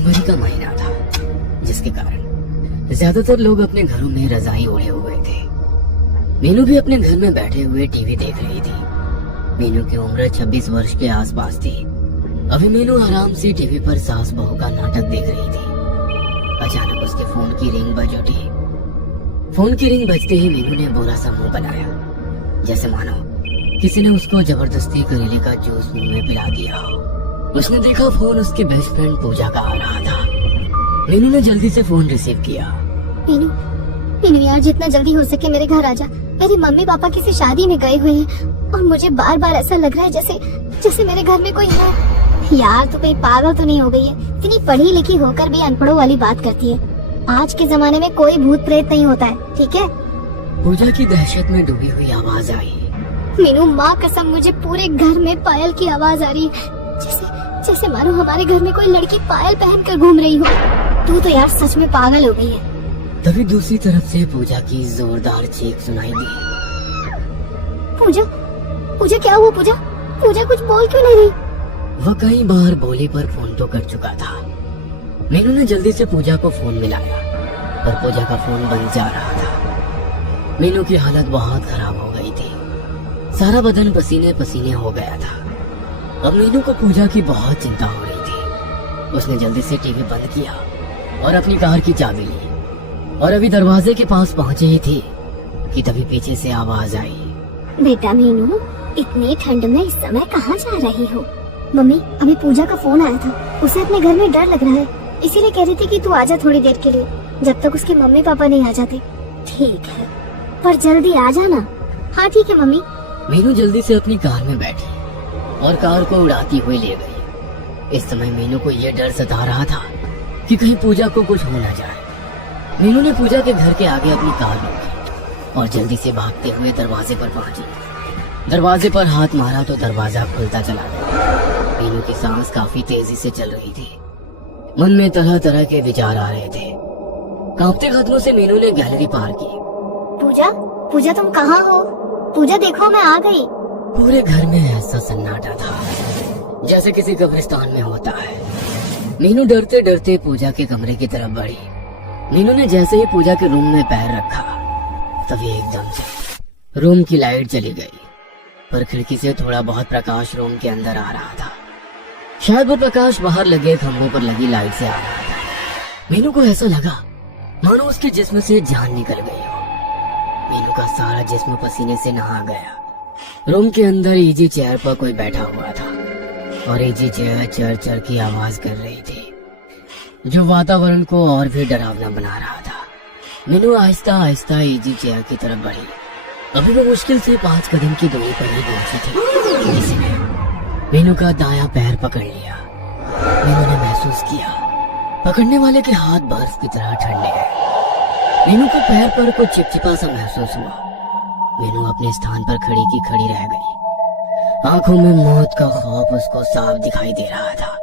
जनवरी का महीना था, जिसके कारण ज्यादातर लोग अपने घरों में रजाई ओढ़े हुए थे। मीनू भी अपने घर में बैठे हुए टीवी देख रही थी। मीनू की उम्र 26 वर्ष के आसपास थी। अभी मीनू आराम से टीवी पर सास बहू का नाटक देख रही थी। अचानक उसके फोन की रिंग बज उठी। फोन की रिंग बजते ही मीनू ने बुरा सा मुंह बनाया, जैसे मानो किसी ने उसको जबरदस्ती करेले का जूस मुंह में पिला दिया हो। उसने देखा फोन उसकी बेस्ट फ्रेंड पूजा का आ रहा था। मीनू ने जल्दी से फोन रिसीव किया। मीनू यार, जितना जल्दी हो सके मेरे घर आजा। मेरे मम्मी पापा किसी शादी में गए हुए हैं और मुझे बार बार ऐसा लग रहा है जैसे मेरे घर में कोई है। यार तू कहीं पागल तो नहीं हो गई है? इतनी पढ़ी लिखी होकर भी अनपढ़ों वाली बात करती है। आज के जमाने में कोई भूत प्रेत नहीं होता है, ठीक है? पूजा की दहशत में डूबी हुई आवाज आई। मीनू, माँ कसम मुझे पूरे घर में पायल की आवाज आ रही है, जैसे मानो हमारे घर में कोई लड़की पायल पहन कर घूम रही हो। तू तो यार सच में पागल हो गई है। तभी दूसरी तरफ से पूजा की जोरदार चीख सुनाई दी। पूजा क्या हुआ? पूजा कुछ बोल क्यों नहीं रही? वह कई बार बोली पर फोन तो कर चुका था। मीनू ने जल्दी से पूजा को फोन मिलाया, पर पूजा का फोन बंद जा रहा था। मीनू की हालत बहुत खराब हो गई थी। सारा बदन पसीने पसीने हो गया था। अब मीनू को पूजा की बहुत चिंता हो रही थी। उसने जल्दी से टीवी बंद किया और अपनी कार की चाबी ली और अभी दरवाजे के पास पहुंचे ही थी कि तभी पीछे से आवाज आई। बेटा मीनू, इतनी ठंड में इस समय कहाँ जा रही हो? मम्मी, अभी पूजा का फोन आया था। उसे अपने घर में डर लग रहा है, इसीलिए कह रही थी कि तू आजा थोड़ी देर के लिए, जब तक उसके मम्मी पापा नहीं आ जाते। ठीक है, पर जल्दी आ जाना। हाँ ठीक है मम्मी। मीनू जल्दी से अपनी कार में बैठी और कार को उड़ाती हुई ले गई। इस समय मीनू को यह डर सता रहा था कि कहीं पूजा को कुछ हो न जाए। मीनू ने पूजा के घर के आगे अपनी कार रोकी और जल्दी से भागते हुए दरवाजे पर पहुंची। दरवाजे पर हाथ मारा तो दरवाजा खुलता चला गया। मीनू की सांस काफी तेजी से चल रही थी। मन में तरह तरह के विचार आ रहे थे। कांपते कदमों से मीनू ने गैलरी पार की। पूजा तुम कहाँ हो? पूजा देखो, मैं आ गई। पूरे घर में ऐसा सन्नाटा था जैसे किसी कब्रिस्तान में होता है। मीनू डरते डरते पूजा के कमरे की तरफ बढ़ी। मीनू ने जैसे ही पूजा के रूम में पैर रखा, तभी एकदम से रूम की लाइट चली गई, पर खिड़की से थोड़ा बहुत प्रकाश रूम के अंदर आ रहा था। शायद वो प्रकाश बाहर लगे खंभों पर लगी लाइट से आ रहा था। मीनू को ऐसा लगा मानो उसके जिस्म से जान निकल गई हो। मीनू का सारा जिस्म पसीने से नहा गया। रूम के अंदर इजी चेयर पर कोई बैठा हुआ था और इजी चेयर चर चर की आवाज कर रही थी, जो वातावरण को और भी डरावना बना रहा था। मीनू आहिस्ता आहिस्ता इजी चेयर की तरफ बढ़ी। अभी वो मुश्किल से 5 कदम की दूरी पर ही पहुंची थी। किसी ने मीनू का दायां पैर पकड़ लिया। मीनू ने महसूस किया पकड़ने वाले के हाथ बर्फ की तरह ठंडे हैं। मीनू को पैर पर कुछ चिपचिपा सा महसूस हुआ। मीनू अपने स्थान पर खड़ी की खड़ी रह गई। आंखों में मौत का खौफ उसको साफ दिखाई दे रहा था।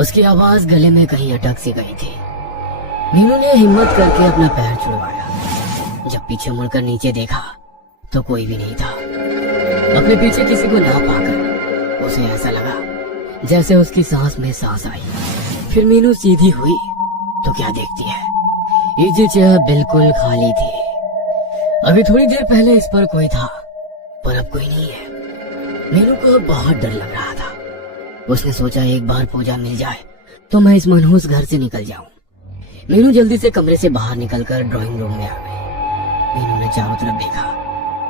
उसकी आवाज गले में कहीं अटक सी गई थी। मीनू ने हिम्मत करके अपना पैर छुड़वाया। जब पीछे मुड़कर नीचे देखा तो कोई भी नहीं था। अपने पीछे किसी को ना पाकर उसे ऐसा लगा जैसे उसकी सांस में सांस आई। फिर मीनू सीधी हुई तो क्या देखती है, इजी चेयर बिल्कुल खाली थी। अभी थोड़ी देर पहले इस पर कोई था, पर अब कोई नहीं है। मीनू को अब बहुत डर लग रहा था। उसने सोचा एक बार पूजा मिल जाए तो मैं इस मनहूस घर से निकल जाऊं। मीनू जल्दी से कमरे से बाहर निकलकर ड्राइंग रूम में आ गई। मीनू ने चारों तरफ देखा,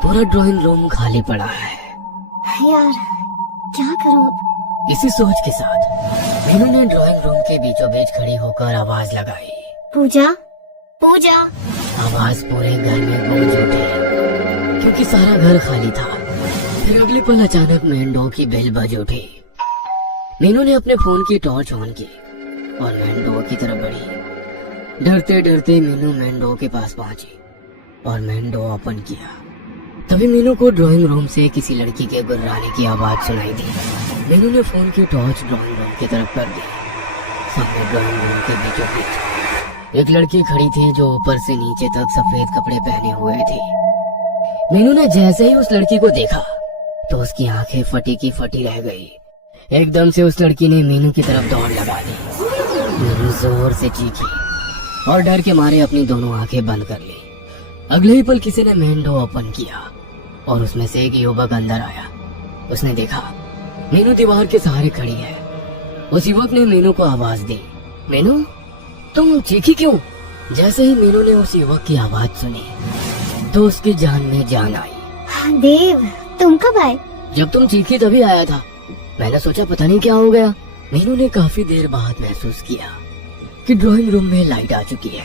पूरा ड्राइंग रूम खाली पड़ा है। यार क्या करूं? इसी सोच के साथ मीनू ने ड्राइंग रूम के बीचों बीच खड़ी होकर आवाज लगाई, पूजा। आवाज पूरे घर में गूंज उठी क्योंकि सारा घर खाली था। फिर अगले पल अचानक मेन डोर की बेल बज उठी। मीनू ने अपने फोन की टॉर्च ऑन की और मेन डोर की तरफ बढ़ी। डरते डरते मीनू मेन डोर के पास पहुंची और मेन डोर ओपन किया। तभी मीनू को ड्राइंग रूम से किसी लड़की के गुर्राने की आवाज सुनाई दी। मीनू ने फोन की टॉर्च ड्राइंग रूम की तरफ कर दी। सामने ड्राइंग रूम के बीचों बीच एक लड़की खड़ी थी जो ऊपर से नीचे तक सफेद कपड़े पहने हुए थी। मीनू ने जैसे ही उस लड़की को देखा तो उसकी आंखें फटी की फटी रह गई। एकदम से उस लड़की ने मीनू की तरफ दौड़ लगा दी। मीनू जोर से चीखी और डर के मारे अपनी दोनों आंखें बंद कर ली। अगले ही पल किसी ने मेन डोर ओपन किया और उसमें से एक युवक अंदर आया। उसने देखा मीनू दीवार के सहारे खड़ी है। उस युवक ने मीनू को आवाज दी, मीनू तुम चीखी क्यों? जैसे ही मीनू ने उस युवक की आवाज सुनी तो उसकी जान में जान आई। देव, तुम कब आए? जब तुम चीखी तभी आया था। मैंने सोचा पता नहीं क्या हो गया। मीनू ने काफी देर बाद महसूस किया कि ड्राइंग रूम में लाइट आ चुकी है।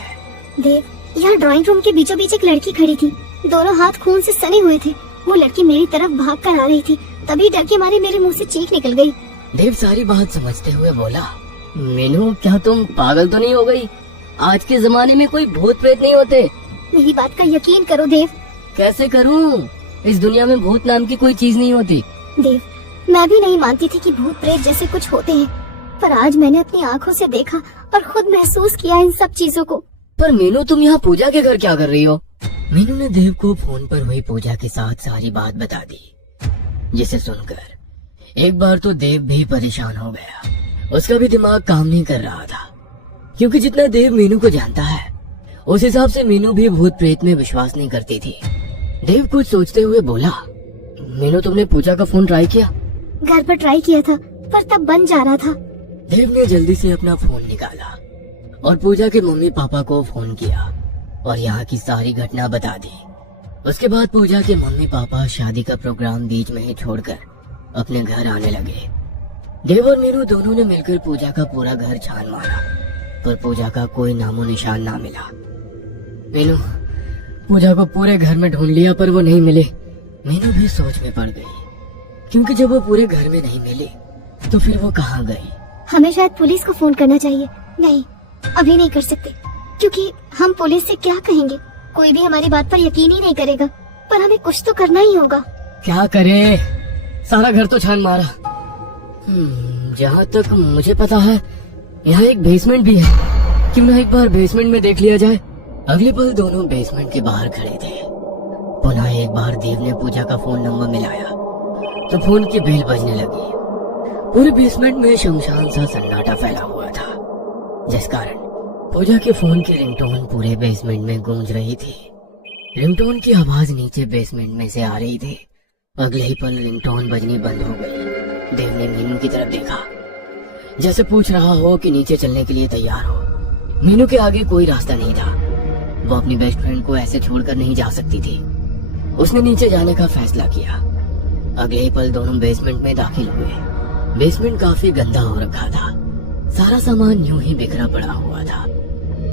देव, यहाँ ड्राइंग रूम के बीचों बीच एक लड़की खड़ी थी। दोनों हाथ खून से सने हुए थे। वो लड़की मेरी तरफ भाग कर आ रही थी। तभी डर के मारे मेरे मुंह से चीख निकल गई। देव सारी बात समझते हुए बोला, मीनू क्या तुम पागल तो नहीं हो गई? आज के जमाने में कोई भूत प्रेत नहीं होते। मेरी बात का यकीन करो देव। कैसे करूं? इस दुनिया में भूत नाम की कोई चीज नहीं होती। देव, मैं भी नहीं मानती थी कि भूत प्रेत जैसे कुछ होते हैं, पर आज मैंने अपनी आंखों से देखा और खुद महसूस किया इन सब चीजों को। पर मीनू तुम यहाँ पूजा के घर क्या कर रही हो? मीनू ने देव को फोन पर हुई पूजा के साथ सारी बात बता दी, जिसे सुनकर एक बार तो देव भी परेशान हो गया। उसका भी दिमाग काम नहीं कर रहा था, क्योंकि जितना देव मीनू को जानता है उस हिसाब से मीनू भी भूत प्रेत में विश्वास नहीं करती थी। देव कुछ सोचते हुए बोला, मीनू तुमने पूजा का फोन ट्राई किया? घर पर ट्राई किया था, पर तब बंद जा रहा था। देव ने जल्दी से अपना फोन निकाला और पूजा के मम्मी पापा को फोन किया और यहाँ की सारी घटना बता दी। उसके बाद पूजा के मम्मी पापा शादी का प्रोग्राम बीच में ही छोड़कर अपने घर आने लगे। देव और मीनू दोनों ने मिलकर पूजा का पूरा घर छान मारा, पर पूजा का कोई नामो निशान ना मिला। मीनू पूजा को पूरे घर में ढूंढ लिया पर वो नहीं मिले। मीनू भी सोच में पड़ गई, क्योंकि जब वो पूरे घर में नहीं मिले तो फिर वो कहाँ गई? हमें शायद पुलिस को फोन करना चाहिए। नहीं, अभी नहीं कर सकते, क्योंकि हम पुलिस से क्या कहेंगे? कोई भी हमारी बात पर यकीन ही नहीं करेगा। पर हमें कुछ तो करना ही होगा। क्या करे? सारा घर तो छान मारा। जहाँ तक मुझे पता है यहाँ एक बेसमेंट भी है। क्यों ना एक बार बेसमेंट में देख लिया जाए। अगले पल दोनों बेसमेंट के बाहर खड़े थे। पुनः एक बार देव ने पूजा का फोन नंबर मिलाया तो फोन की बेल बजने लगी। पूरे बेसमेंट में शमशान सा सन्नाटा फैला हुआ था, जिस कारण पूजा के फोन की रिंगटोन पूरे बेसमेंट में गूंज रही थी। रिंगटोन की आवाज नीचे बेसमेंट में से आ रही थी। अगले ही पल रिंगटोन बजनी बंद हो गई। देव ने मीनू की तरफ देखा, जैसे पूछ रहा हो कि नीचे चलने के लिए तैयार हो। मीनू के आगे कोई रास्ता नहीं था। वो अपनी बेस्ट फ्रेंड को ऐसे छोड़कर नहीं जा सकती थी। उसने नीचे जाने का फैसला किया। अगले ही पल दोनों बेसमेंट में दाखिल हुए। बेसमेंट काफी गंदा हो रखा था। सारा सामान यूं ही बिखरा पड़ा हुआ था।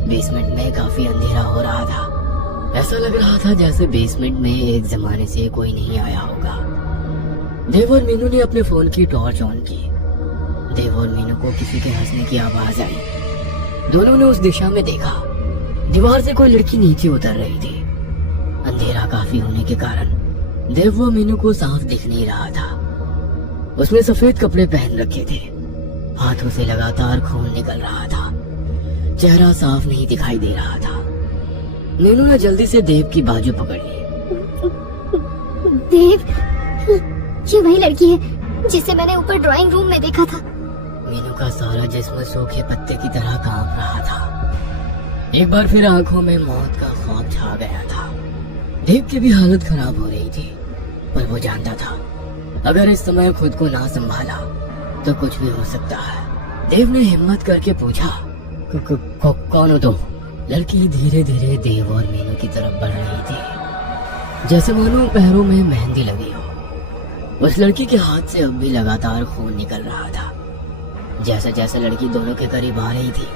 बेसमेंट में काफी अंधेरा हो रहा था। ऐसा लग रहा था जैसे बेसमेंट में एक जमाने से कोई नहीं आया होगा। देव और मीनू ने अपने फोन की टॉर्च ऑन की। देव और मीनू को किसी के हंसने की आवाज आई। दोनों ने उस दिशा में देखा। दीवार से कोई लड़की नीचे उतर रही थी। अंधेरा काफी होने के कारण देव व मीनू को साफ दिख नहीं रहा था। उसने सफेद कपड़े पहन रखे थे। हाथों से लगातार खून निकल रहा था। चेहरा साफ नहीं दिखाई दे रहा था। मीनू ने जल्दी से देव की बाजू पकड़ ली। देव, ये वही लड़की है जिसे मैंने ऊपर ड्राइंग रूम में देखा था। मीनू का सारा जिस्म सूखे पत्ते की तरह कांप रहा था। एक बार फिर आंखों में मौत का खौफ छा गया था। देव की भी हालत खराब हो रही थी, पर वो जानता था अगर इस समय खुद को ना संभाला तो कुछ भी हो सकता है। देव ने हिम्मत करके पूछा, कौन हो तुम? लड़की धीरे धीरे देव और मीनू की तरफ बढ़ रही थी, जैसे मानो पैरों में मेहंदी लगी हो। उस लड़की के हाथ से अब भी लगातार खून निकल रहा था। जैसे जैसे लड़की दोनों के करीब आ रही थी,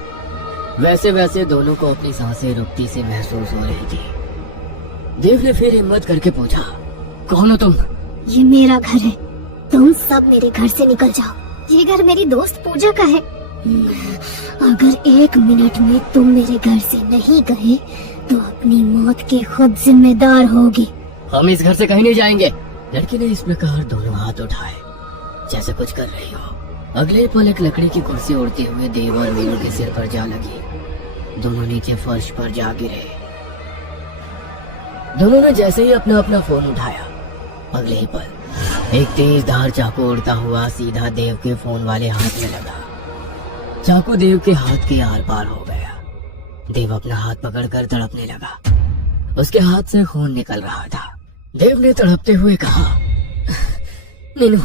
वैसे वैसे दोनों को अपनी सांसें रुकती से महसूस हो रही थी। देव ने फिर हिम्मत करके पूछा, कौन हो तुम? ये मेरा घर है, तुम सब मेरे घर से निकल जाओ। ये घर मेरी दोस्त पूजा का है। अगर 1 मिनट में तुम मेरे घर से नहीं गए तो अपनी मौत के खुद जिम्मेदार होगी। हम इस घर से कहीं नहीं जाएंगे। लड़की ने इस प्रकार दोनों हाथ उठाए जैसे कुछ कर रही हो। अगले पल एक लकड़ी की कुर्सी उड़ते हुए देव और मीनू के सिर पर जा लगी। दोनों नीचे फर्श पर जा गिरे। दोनों ने जैसे ही अपना अपना फोन उठाया, अगले ही पल एक तेज धार चाकू उड़ता हुआ सीधा देव के फोन वाले हाथ में लगा। चाकू देव के हाथ के आर पार हो गया। देव अपना हाथ पकड़कर तड़पने लगा। उसके हाथ से खून निकल रहा था। देव ने तड़पते हुए कहा, मीनू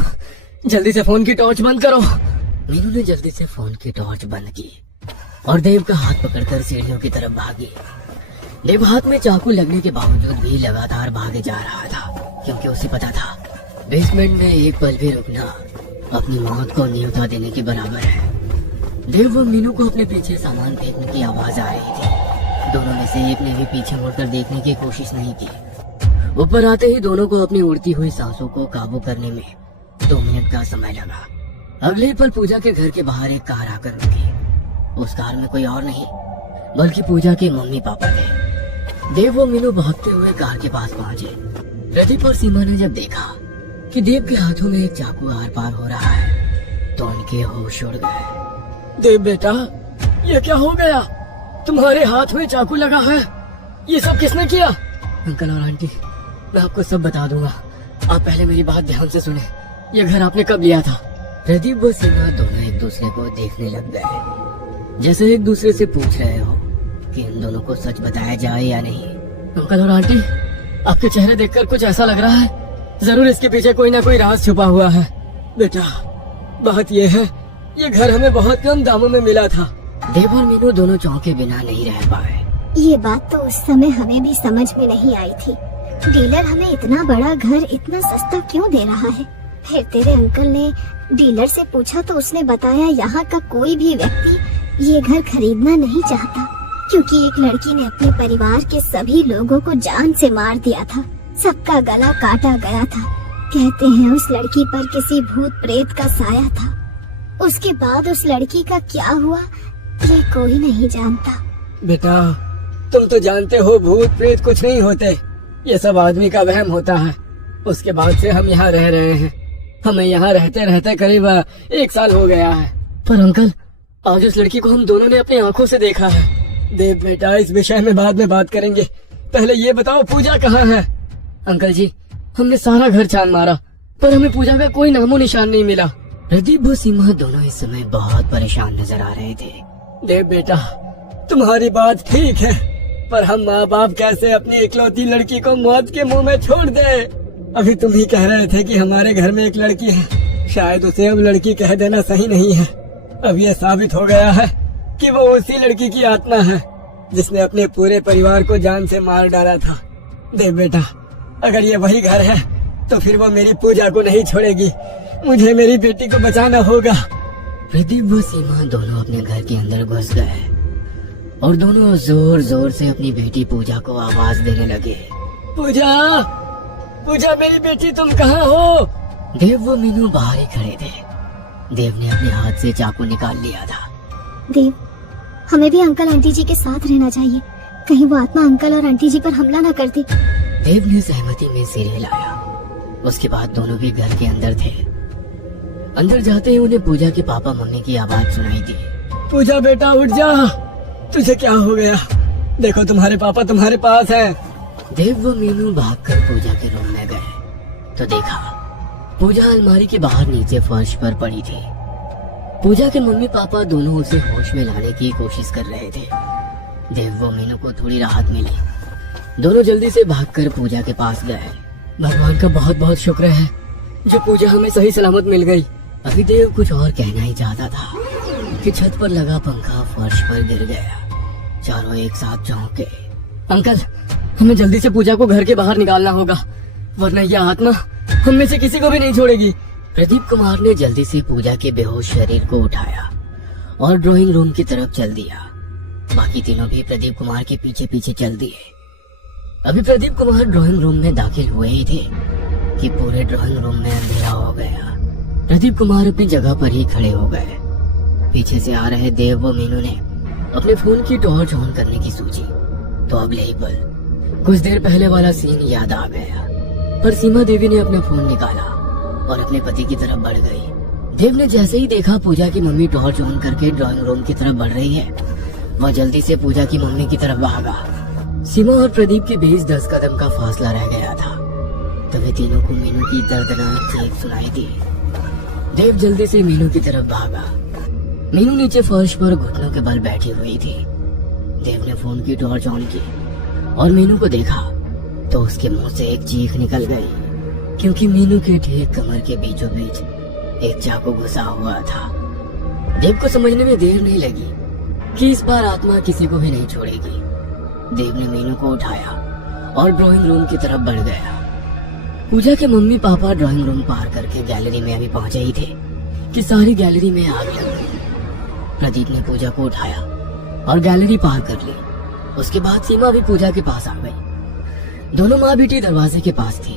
जल्दी से फोन की टॉर्च बंद करो। मीनू ने जल्दी से फोन की टॉर्च बंद की और देव का हाथ पकड़कर सीढ़ियों की तरफ भागी। देव हाथ में चाकू लगने के बावजूद भी लगातार भागे जा रहा था, क्योंकि उसे पता था बेसमेंट में एक पल भी रुकना अपनी मौत को न्योता देने के बराबर है। देव व मीनू को अपने पीछे सामान फेंकने की आवाज आ रही थी। दोनों में से एक ने भी पीछे मुड़कर देखने की कोशिश नहीं की। ऊपर आते ही दोनों को अपनी उड़ती हुई सांसों को काबू करने में 2 मिनट का समय लगा। अगले पल पूजा के घर के बाहर एक कार आकर रुकी। उस कार में कोई और नहीं बल्कि पूजा के मम्मी पापा थे। देव व मीनू भागते हुए कार के पास पहुंचे। प्रदीप और सीमा ने जब देखा कि देव के हाथों में एक चाकू आर पार हो रहा है तो उनके होश उड़ गए। देव बेटा, ये क्या हो गया? तुम्हारे हाथ में चाकू लगा है। ये सब किसने किया? अंकल और आंटी, मैं आपको सब बता दूंगा। आप पहले मेरी बात ध्यान से सुने। ये घर आपने कब लिया था? प्रदीप व सीमा दोनों एक दूसरे को देखने लग गए, जैसे एक दूसरे से पूछ रहे हो कि इन दोनों को सच बताया जाए या नहीं। अंकल और आंटी, आपके चेहरे देखकर कुछ ऐसा लग रहा है जरूर इसके पीछे कोई ना कोई राज छुपा हुआ है। बेटा, बात ये है, ये घर हमें बहुत कम दामों में मिला था। देव और मीनू दोनों चौंके बिना नहीं रह पाए। ये बात तो उस समय हमें भी समझ में नहीं आई थी। डीलर हमें इतना बड़ा घर इतना सस्ता क्यों दे रहा है? फिर तेरे अंकल ने डीलर से पूछा तो उसने बताया यहाँ का कोई भी व्यक्ति ये घर खरीदना नहीं चाहता, क्योंकि एक लड़की ने अपने परिवार के सभी लोगों को जान से मार दिया था। सबका गला काटा गया था। कहते हैं उस लड़की पर किसी भूत प्रेत का साया था। उसके बाद उस लड़की का क्या हुआ ये कोई नहीं जानता। बेटा, तुम तो जानते हो भूत प्रेत कुछ नहीं होते। ये सब आदमी का वहम होता है। उसके बाद से हम यहाँ रह रहे हैं। हमें यहाँ रहते रहते करीब 1 साल हो गया है। पर अंकल, आज उस लड़की को हम दोनों ने अपनी आंखों से देखा है। देव बेटा, इस विषय में बाद में बात करेंगे। पहले ये बताओ पूजा कहाँ है? अंकल जी, हमने सारा घर छान मारा पर हमें पूजा का कोई नामो निशान नहीं मिला। प्रदीप व सीमा दोनों इस समय बहुत परेशान नजर आ रहे थे। देव बेटा, तुम्हारी बात ठीक है, पर हम माँ बाप कैसे अपनी इकलौती लड़की को मौत के मुंह में छोड़ दे? अभी तुम ही कह रहे थे कि हमारे घर में एक लड़की है। शायद उसे अब लड़की कह देना सही नहीं है। अब यह साबित हो गया है कि वो उसी लड़की की आत्मा है जिसने अपने पूरे परिवार को जान से मार डाला था। देव बेटा, अगर ये वही घर है तो फिर वो मेरी पूजा को नहीं छोड़ेगी। मुझे मेरी बेटी को बचाना होगा। प्रदीप व सीमा दोनों अपने घर के अंदर घुस गए और दोनों जोर जोर से अपनी बेटी पूजा को आवाज देने लगे। पूजा, पूजा मेरी बेटी, तुम कहाँ हो? देव व मीनू बाहर ही खड़े थे। देव ने अपने हाथ से चाकू निकाल लिया था। देव, हमें भी अंकल आंटी जी के साथ रहना चाहिए। कहीं वो आत्मा अंकल और आंटी जी पर हमला न कर दे। देव ने सहमति में सिर हिलाया। उसके बाद दोनों भी घर के अंदर थे। अंदर जाते ही उन्हें पूजा के पापा मम्मी की आवाज सुनाई दी। पूजा बेटा, उठ जा। तुझे क्या हो गया? देखो तुम्हारे पापा तुम्हारे पास हैं। देव व मीनू भागकर पूजा के रूम में गए तो देखा पूजा अलमारी के बाहर नीचे फर्श पर पड़ी थी। पूजा के मम्मी पापा दोनों उसे होश में लाने की कोशिश कर रहे थे। देव व मीनू को थोड़ी राहत मिली। दोनों जल्दी से भागकर पूजा के पास गए। भगवान का बहुत बहुत शुक्र है जो पूजा हमें सही सलामत मिल गई। अभी देव कुछ और कहना ही चाहता था कि छत पर लगा पंखा फर्श पर गिर गया। चारों एक साथ चौंके। अंकल, हमें जल्दी से पूजा को घर के बाहर निकालना होगा, वरना यह आत्मा हम में से किसी को भी नहीं छोड़ेगी। प्रदीप कुमार ने जल्दी से पूजा के बेहोश शरीर को उठाया और ड्राइंग रूम की तरफ चल दिया। बाकी तीनों भी प्रदीप कुमार के पीछे पीछे चल दिए। अभी प्रदीप कुमार ड्राइंग रूम में दाखिल हुए ही थे कि पूरे ड्राइंग रूम में अंधेरा हो गया। प्रदीप कुमार अपनी जगह पर ही खड़े हो गए। पीछे से आ रहे देव व मीनू ने अपने फोन की टॉर्च ऑन करने की सोची तो अगले ही पल कुछ देर पहले वाला सीन याद आ गया। पर सीमा देवी ने अपना फोन निकाला और अपने पति की तरफ बढ़ गई। देव ने जैसे ही देखा पूजा की मम्मी टॉर्च ऑन करके ड्राइंग रूम की तरफ बढ़ रही है, वह जल्दी से पूजा की मम्मी की तरफ भागा। सीमा और प्रदीप के बीच 10 कदम का फासला रह गया था। तभी तीनों को मीनू की दर्दनाक चीख सुनाई दी। देव जल्दी से मीनू की तरफ भागा मीनू नीचे फर्श पर घुटनों के बल बैठी हुई थी। देव ने फोन की टॉर्च ऑन की और मीनू को देखा तो उसके मुंह से एक चीख निकल गई, क्योंकि मीनू के ठीक कमर के बीचों बीच एक चाकू घुसा हुआ था। देव को समझने में देर नहीं लगी कि इस बार आत्मा किसी को भी नहीं छोड़ेगी। देव ने मीनू को उठाया और ड्राइंग रूम की तरफ बढ़ गया। पूजा के मम्मी पापा ड्राइंग रूम पार करके गैलरी में अभी पहुंचे ही थे कि सारी गैलरी में आग लग गई। प्रदीप ने पूजा को उठाया और गैलरी पार कर ली। उसके बाद सीमा भी पूजा के पास आ गई। दोनों माँ बेटी दरवाजे के पास थी।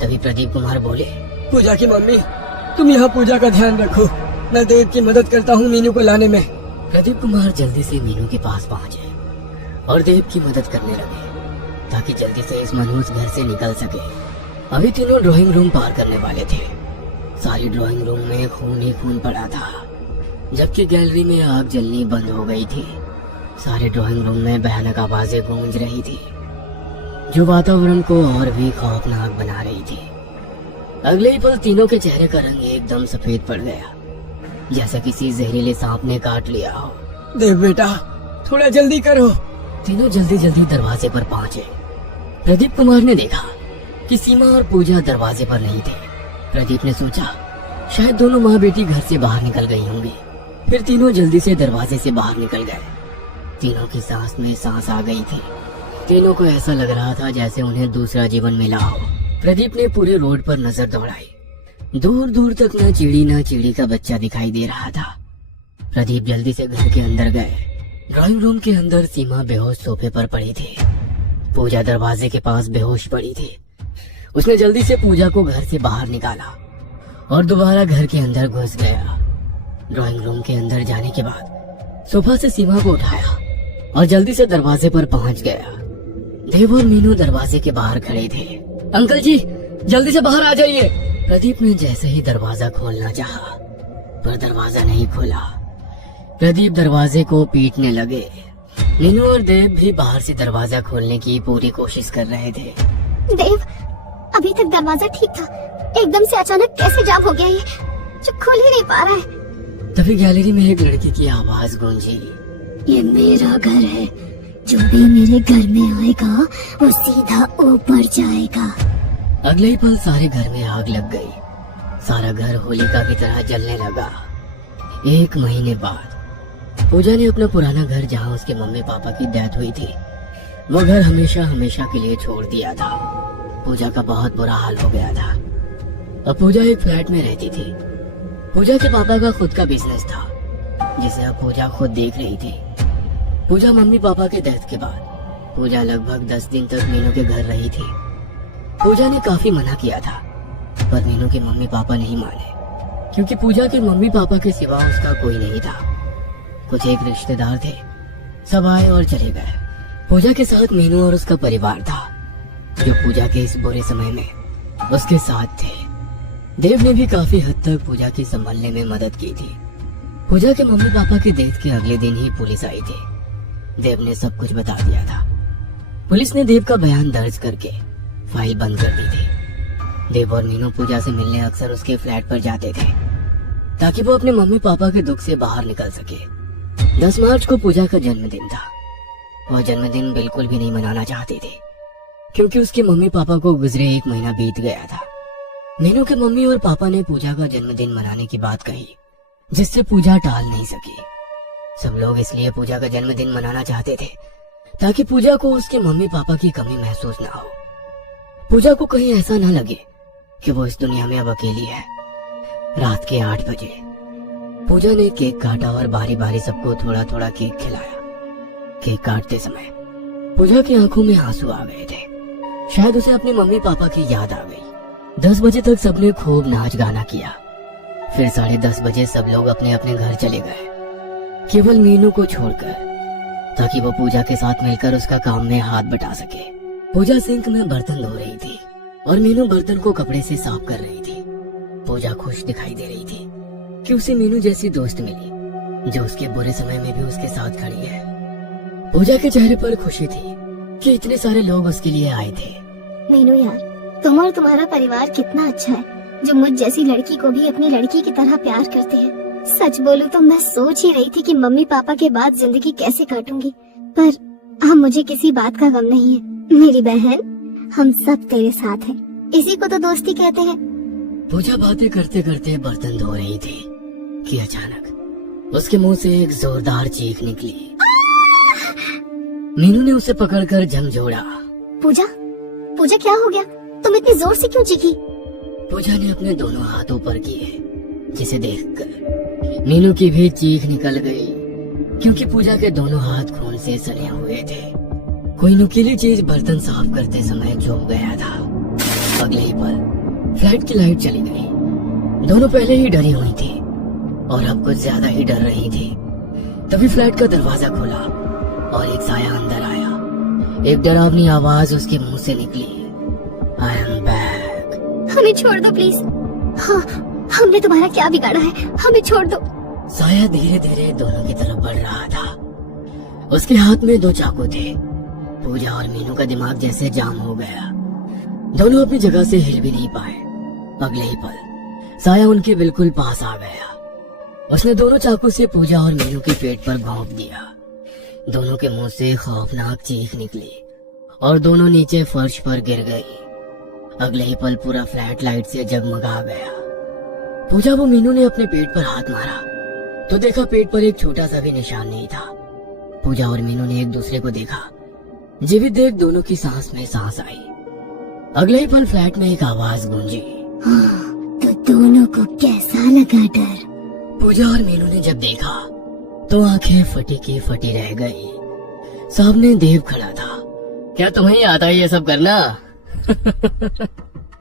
तभी प्रदीप कुमार बोले, पूजा की मम्मी, तुम यहाँ पूजा का ध्यान रखो, मैं देव की मदद करता हूँ मीनू को लाने में। प्रदीप कुमार जल्दी से मीनू के पास पहुंचे और देव की मदद करने लगे ताकि जल्दी से इस मनहूस घर से निकल सके। अभी तीनों ड्राइंग रूम पार करने वाले थे। सारी ड्राइंग रूम में खून ही खून पड़ा था, जबकि गैलरी में आग जलनी बंद हो गई थी। सारे ड्राइंग रूम में भयानक आवाजें गूंज रही थी, जो वातावरण को और भी खौफनाक बना रही थी। अगले ही पल तीनों के चेहरे का रंग एकदम सफेद पड़ गया, जैसा किसी जहरीले सांप ने काट लिया हो। देव बेटा, थोड़ा जल्दी करो। तीनों जल्दी जल्दी दरवाजे पर पहुंचे। प्रदीप कुमार ने देखा कि सीमा और पूजा दरवाजे पर नहीं थे। प्रदीप ने सोचा शायद दोनों माँ बेटी घर से बाहर निकल गई होंगी। फिर तीनों जल्दी से दरवाजे से बाहर निकल गए। तीनों की सांस में सांस आ गई थी। तीनों को ऐसा लग रहा था जैसे उन्हें दूसरा जीवन मिला हो। प्रदीप ने पूरे रोड पर नजर दौड़ाई। दूर दूर तक न चिड़ी का बच्चा दिखाई दे रहा था। प्रदीप जल्दी से घर के अंदर गए। ड्राइंग रूम के अंदर सीमा बेहोश सोफे पर पड़ी थी। पूजा दरवाजे के पास बेहोश पड़ी थी। उसने जल्दी से पूजा को घर से बाहर निकाला और दोबारा घर के अंदर घुस गया। ड्राइंग रूम के अंदर जाने के बाद सोफा से सीमा को उठाया और जल्दी से दरवाजे पर पहुंच गया। देव और मीनू दरवाजे के बाहर खड़े थे। अंकल जी, जल्दी से बाहर आ जाइए। प्रदीप ने जैसे ही दरवाजा खोलना चाहा, पर दरवाजा नहीं खोला। प्रदीप दरवाजे को पीटने लगे। मीनू और देव भी बाहर से दरवाजा खोलने की पूरी कोशिश कर रहे थे। देव, अभी तक दरवाजा ठीक था, एकदम से अचानक कैसे जाम हो गया ये, जो खुल ही नहीं पा रहा है। तभी गैलरी में एक लड़की की आवाज गूंजी, ये मेरा घर है, जो भी मेरे घर में आएगा वो सीधा ऊपर जाएगा। अगले ही पल सारे घर में आग लग गई। सारा घर होलिका की तरह जलने लगा। 1 महीने बाद पूजा ने अपना पुराना घर, जहाँ उसके मम्मी पापा की डेथ हुई थी, वो घर हमेशा हमेशा के लिए छोड़ दिया था। पूजा का बहुत बुरा हाल हो गया था। अब पूजा एक फ्लैट में रहती थी। पूजा के पापा का खुद का बिजनेस था, जिसे अब पूजा खुद देख रही थी। पूजा मम्मी पापा के डेथ के बाद पूजा लगभग 10 दिन तक मीनू के घर रही थी। पूजा ने काफी मना किया था, पर मीनू के मम्मी पापा नहीं माने, क्योंकि पूजा के मम्मी पापा के सिवा उसका कोई नहीं था। कुछ एक रिश्तेदार थे, सब आए और चले गए। पूजा के साथ मीनू और उसका परिवार था, जो पूजा के इस बुरे समय में उसके साथ थे। देव ने भी काफी हद तक पूजा की संभालने में मदद की थी। पूजा के मम्मी पापा के डेथ के अगले दिन ही पुलिस आई थी। देव ने सब कुछ बता दिया था। पुलिस ने देव का बयान दर्ज करके फाइल बंद कर दी थी। देव और मीनू पूजा से मिलने अक्सर उसके फ्लैट पर जाते थे, ताकि वो अपने मम्मी पापा के दुख से बाहर निकल सके। 10 मार्च को पूजा का जन्मदिन था। वह जन्मदिन बिल्कुल भी नहीं मनाना चाहती थी, क्योंकि उसके मम्मी पापा को गुजरे 1 महीना बीत गया था। मीनू के मम्मी और पापा ने पूजा का जन्मदिन मनाने की बात कही, जिससे पूजा टाल नहीं सकी। सब लोग इसलिए पूजा का जन्मदिन मनाना चाहते थे, ताकि पूजा को उसके मम्मी पापा की कमी महसूस ना हो। पूजा को कहीं ऐसा ना लगे कि वो इस दुनिया में अब अकेली है। रात के 8 बजे पूजा ने केक काटा और बारी बारी सबको थोड़ा थोड़ा केक खिलाया। केक काटते समय पूजा की आंखों में आंसू आ गए थे। शायद उसे अपने मम्मी पापा की याद आ गई। 10 बजे तक सबने खूब नाच गाना किया। फिर 10:30 बजे सब लोग अपने अपने घर चले गए, केवल मीनू को छोड़कर, ताकि वो पूजा के साथ मिलकर उसका काम में हाथ बटा सके। पूजा सिंक में बर्तन धो रही थी और मीनू बर्तन को कपड़े से साफ कर रही थी। पूजा खुश दिखाई दे रही थी कि उसे मीनू जैसी दोस्त मिली, जो उसके बुरे समय में भी उसके साथ खड़ी है। पूजा के चेहरे पर खुशी थी कि इतने सारे लोग उसके लिए आए थे। मीनू यार, तुम और तुम्हारा परिवार कितना अच्छा है, जो मुझ जैसी लड़की को भी अपनी लड़की की तरह प्यार करते हैं। सच बोलूं तो मैं सोच ही रही थी कि मम्मी पापा के बाद जिंदगी कैसे काटूंगी, पर अब मुझे किसी बात का गम नहीं है। मेरी बहन, हम सब तेरे साथ हैं। इसी को तो दोस्ती कहते हैं। पूजा बातें करते करते बर्तन धो रही थी कि अचानक उसके मुंह से एक जोरदार चीख निकली। मीनू ने उसे पकड़कर झंझोड़ा। पूजा, पूजा क्या हो गया? तुम इतनी जोर से क्यों चीखी? पूजा ने अपने दोनों हाथ ऊपर किए, जिसे देखकर मीनू की भी चीख निकल गई, क्योंकि पूजा के दोनों हाथ खून से सने हुए थे। कोई नुकीली चीज बर्तन साफ करते समय चुभ गया था। अगले ही पल फ्लैट की लाइट चली गई। दोनों पहले ही डरी हुई थी और अब कुछ ज्यादा ही डर रही थी। तभी फ्लैट का दरवाजा खुला और एक साया अंदर आया। एक डरावनी आवाज उसके मुंह से निकली, आई एम बैक। हमें छोड़ दो प्लीज। हाँ, हमने तुम्हारा क्या बिगाड़ा है? हमें छोड़ दो। साया धीरे धीरे दोनों की तरफ बढ़ रहा था। उसके हाथ में 2 चाकू थे। पूजा और मीनू का दिमाग जैसे जाम हो गया। दोनों अपनी जगह से हिल भी नहीं पाए। अगले ही पल साया उनके बिल्कुल पास आ गया। उसने दोनों चाकू से पूजा और मीनू के पेट पर घोंप दिया। दोनों के मुंह से खौफनाक चीख निकली और दोनों नीचे फर्श पर गिर गई। अगले ही पल पूरा फ्लैट लाइट से जगमगा गया। पूजा वो मीनू ने अपने पेट पर हाथ मारा तो देखा पेट पर एक छोटा सा भी निशान नहीं था। पूजा और मीनू ने एक दूसरे को देखा। जीवित देख दोनों की सांस में सांस आई। अगले ही पल फ्लैट में एक आवाज गूंजी, तो दोनों को कैसा लगा डर? पूजा और मीनू ने जब देखा तो आंखें फटी की फटी रह गई। सामने देव खड़ा था। क्या तुम्हें ही आता है ये सब करना?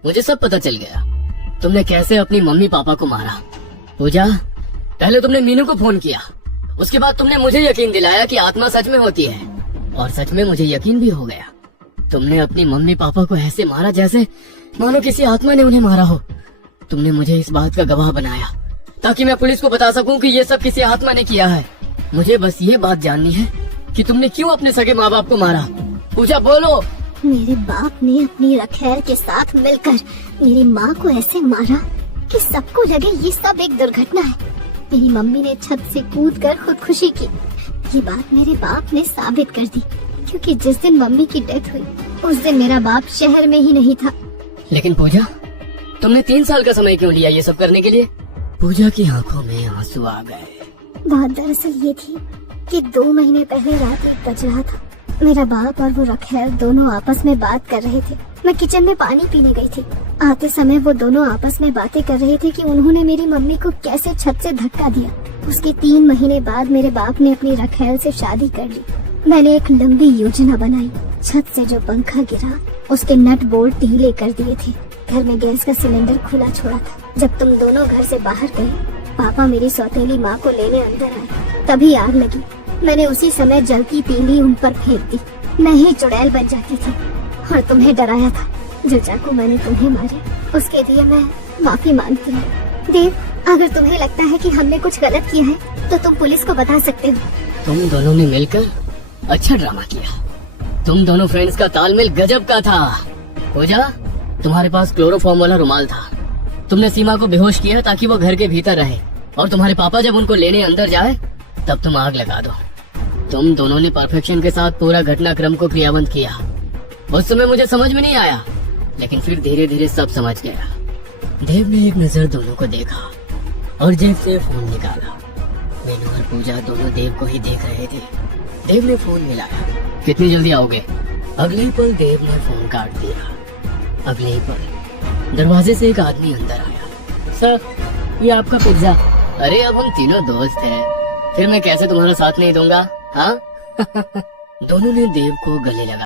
मुझे सब पता चल गया। तुमने कैसे अपनी मम्मी पापा को मारा। पूजा, पहले तुमने मीनू को फोन किया, उसके बाद तुमने मुझे यकीन दिलाया कि आत्मा सच में होती है, और सच में मुझे यकीन भी हो गया। तुमने अपनी मम्मी पापा को ऐसे मारा जैसे मानो किसी आत्मा ने उन्हें मारा हो। तुमने मुझे इस बात का गवाह बनाया ताकि मैं पुलिस को बता सकूं कि ये सब किसी आत्मा ने किया है। मुझे बस ये बात जाननी है कि तुमने क्यों अपने सगे माँ बाप को मारा। पूजा बोलो। मेरे बाप ने अपनी रखैर के साथ मिलकर मेरी माँ को ऐसे मारा कि सबको लगे ये सब एक दुर्घटना है। मेरी मम्मी ने छत से कूदकर खुदकुशी की। ये बात मेरे बाप ने साबित कर दी, क्योंकि जिस दिन मम्मी की डेथ हुई उस दिन मेरा बाप शहर में ही नहीं था। लेकिन पूजा, तुमने 3 साल का समय क्यों लिया ये सब करने के लिए? पूजा की आंखों में आंसू आ गए। बात दरअसल ये थी कि 2 महीने पहले रात 1 बज रहा था। मेरा बाप और वो रखैर दोनों आपस में बात कर रहे थे। मैं किचन में पानी पीने गई थी। आते समय वो दोनों आपस में बातें कर रहे थे कि उन्होंने मेरी मम्मी को कैसे छत से धक्का दिया। उसके 3 महीने बाद मेरे बाप ने अपनी रखैर से शादी कर ली। मैंने एक लंबी योजना बनाई। छत से जो पंखा गिरा उसके नट बोल्ट ढीले कर दिए थे। घर में गैस का सिलेंडर खुला छोड़ा था। जब तुम दोनों घर से बाहर गए, पापा मेरी सौतेली माँ को लेने अंदर आए, तभी आग लगी। मैंने उसी समय जलती तीली उन पर फेंक दी। मैं ही चुड़ैल बन जाती थी और तुम्हें डराया था। जो चाकू मैंने तुम्हें मारे उसके लिए मैं माफी मांगती हूँ। देव, अगर तुम्हें लगता है कि हमने कुछ गलत किया है तो तुम पुलिस को बता सकते हो। तुम दोनों ने मिलकर अच्छा ड्रामा किया। तुम दोनों फ्रेंड्स का तालमेल गजब का था। पूजा, तुम्हारे पास क्लोरोफॉर्म वाला रुमाल था। तुमने सीमा को बेहोश किया ताकि वो घर के भीतर रहे, और तुम्हारे पापा जब उनको लेने अंदर जाए तब तुम आग लगा दो। तुम दोनों ने परफेक्शन के साथ पूरा घटनाक्रम को क्रियान्वित किया। उस समय मुझे समझ में नहीं आया, लेकिन फिर धीरे धीरे सब समझ गया। देव ने एक नजर दोनों को देखा और जेब से फोन निकाला। मीनू और पूजा दोनों देव को ही देख रहे थे। देव ने फोन मिलाया। कितनी जल्दी आओगे? अगले ही पल देव ने फोन काट दिया। अगले ही पल दरवाजे से एक आदमी अंदर आया। सर, ये आपका पिज्जा। अरे अब हम तीनों दोस्त हैं, फिर मैं कैसे तुम्हारा साथ नहीं दूंगा? हाँ? दोनों ने देव को गले लगा